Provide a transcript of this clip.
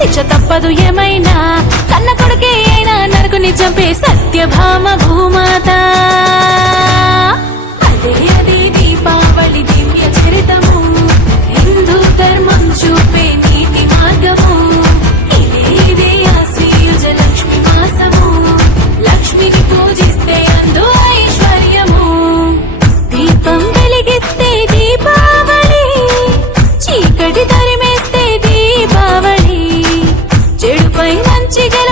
శిక్ష తప్పదు ఏమైనా కన్న కొడుకే అయినా నరకుని చంపే సత్యభామ భూమాత అదే అదే దీపావళి దివ్య చరితము హిందూ ధర్మం చూపే నీతి మార్గము ఇదే ఇదే ఆశ్వయుజ లక్ష్మి మాసము లక్ష్మిని పూజిస్తే అందు ఐశ్వర్యము దీపం వెలిగిస్తే దీపావళి చీకటి తరిమేస్తే దీపావళి చెడుపై మంచి గల